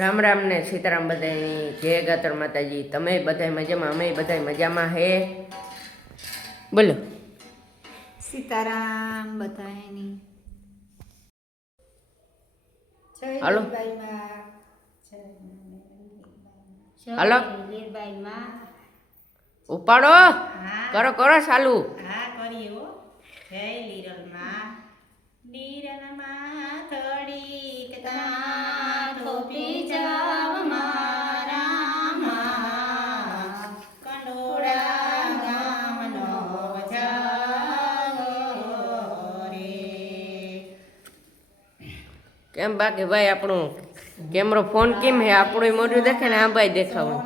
રામ રામ ને સીતારામ બધાની જય ગાતર માતાજી। તમે બધાય મજામાં, અમે બધાય મજામાં હે। બોલો સીતારામ બધાની હાલો હાલો ઉપાડો કરો કરો ચાલુ। હા કરીએ હો। જય લીરલમાં લીરલમાં થોડીક થોપી જાવ મારા કંડોળા ગામનો જાવો રે। કેમ બાકી ભાઈ આપણું કેમેરો ફોન કેમ હે? આપણું મોઢું દેખે ને આ ભાઈ દેખાવું।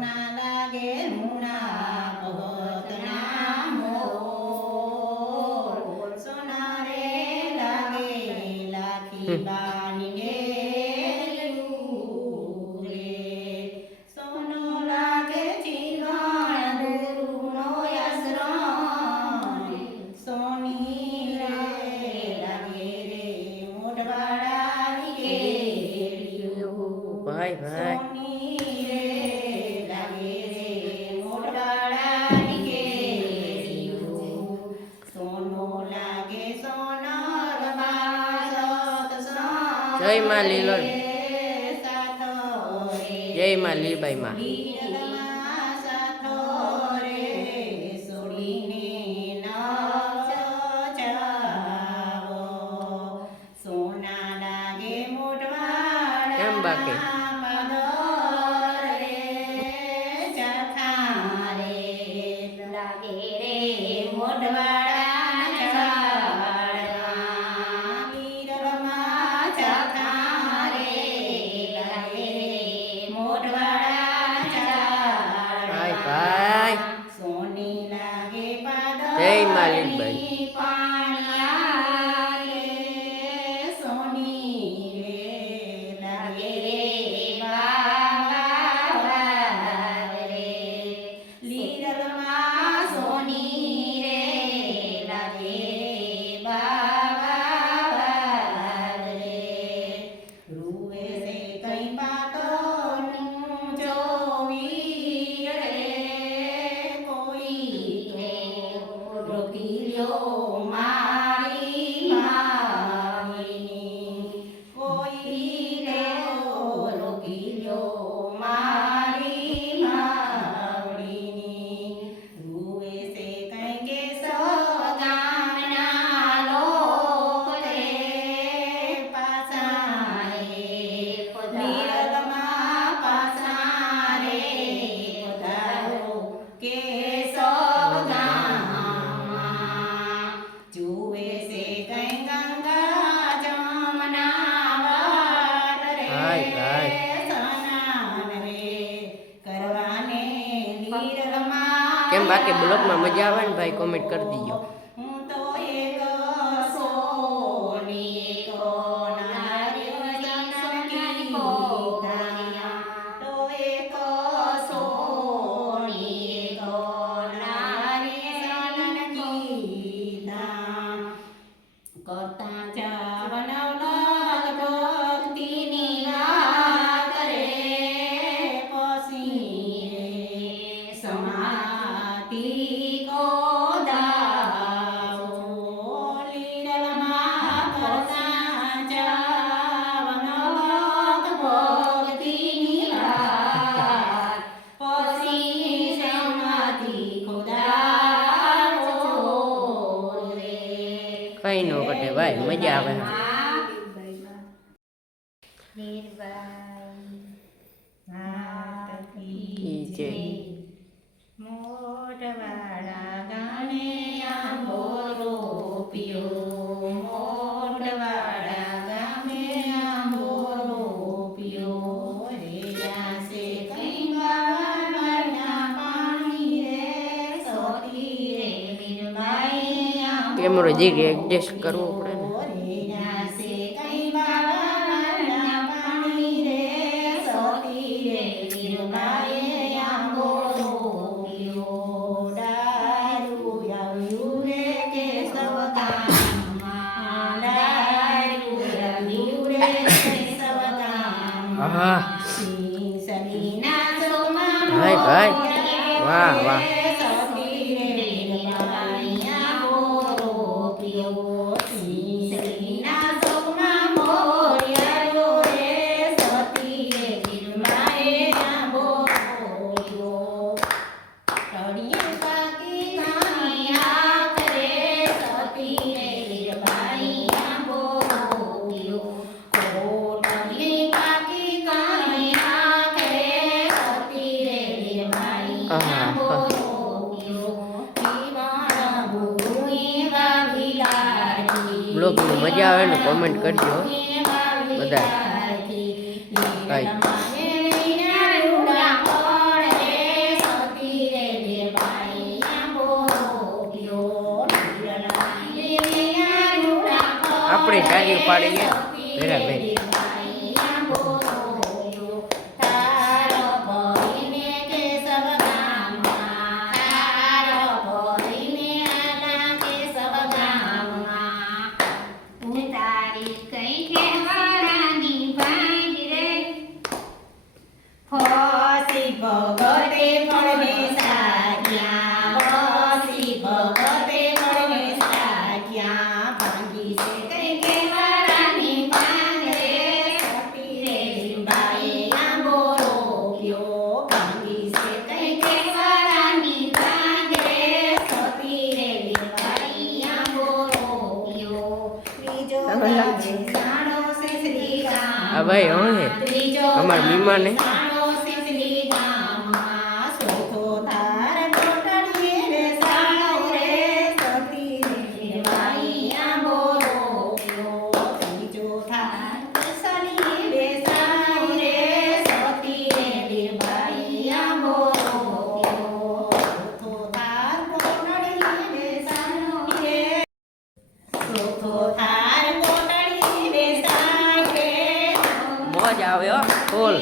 ભાઈ ભાઈ જય માં લીલો જય માં લીબાઈ માં। કેમ બાકી જય માં લીલબાઈ કેમ બાકી બ્લોગમાં મજા આવે ને ભાઈ કોમેન્ટ કરી દીજો। કઈ નો ઘટે ભાઈ મજા આવે। મોઢવાડા ગામે આંબો રોપ્યો, મોઢવાડા ગામે આંબો રોપ્યો રે। આસે કઈ વાવરના પાણી રે સોતી રે મીરબાઈ કેમેરો જીગ એડજસ્ટ કરવો પડે ને। હા ભાઈ વાહ વાહ સતી રે લીલબાઈ આંબો રોપ્યો શ્રીના સૌના મોર્યારો રે સતી રે લીલબાઈ આંબો રોપ્યો તળિયે પાકી કામિયા કરે સતી રે લીલબાઈ આંબો રોપ્યો કોટલી પાકી કામિયા કરે સતી રે લીલબાઈ આંબો રોપ્યો દીવાના ભૂઈ વાવી લાડી બ્લોગની મજા આવે ને કોમેન્ટ કરજો બધા આપણે તાળી પાડીએ ભેરા ભાઈ ભગતે પડને સાજ્યા વસી ભગતે પડને સાજ્યા ભાંગી છે કઈ કે મારાની પાંગરે સતી રે લીલબાઈ આંબો રોપ્યો ભાંગી છે કઈ કે મારાની પાંગરે સતી રે લીલબાઈ આંબો રોપ્યો ત્રીજો રાજ સાણો છે શ્રી રામ હા ભાઈ હું હે ત્રીજો અમાર મીમાને સાણો છે શ્રી રામમાં સોતો તાર કોટડીએ રે સાણો રે સતી રે લીલબાઈ આંબો રોપ્યો ત્રીજો થાર કસલીએ રે સાણો રે સતી રે લીલબાઈ આંબો રોપ્યો ચોથો થાર કોટડીએ રે સાણો રે ચોથો થાર કોટડીએ રે સાણો રે મોજ આવે હો ફૂલ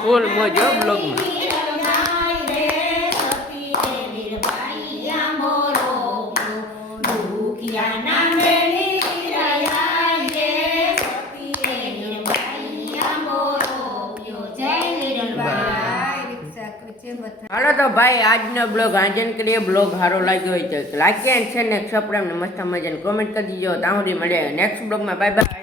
ફૂલ મોજ હો બ્લોગમાં હાલો તો ભાઈ આજનો બ્લોગ આંજન કરીએ બ્લોગ સારો લાગ્યો હોય તો લાઈક એન્ડ શેર ને સબસ્ક્રાઇબ ને મસ્ત મજાની કોમેન્ટ કરી દીજો ત્યાં સુધી મળીએ નેક્સ્ટ બ્લોગમાં બાય બાય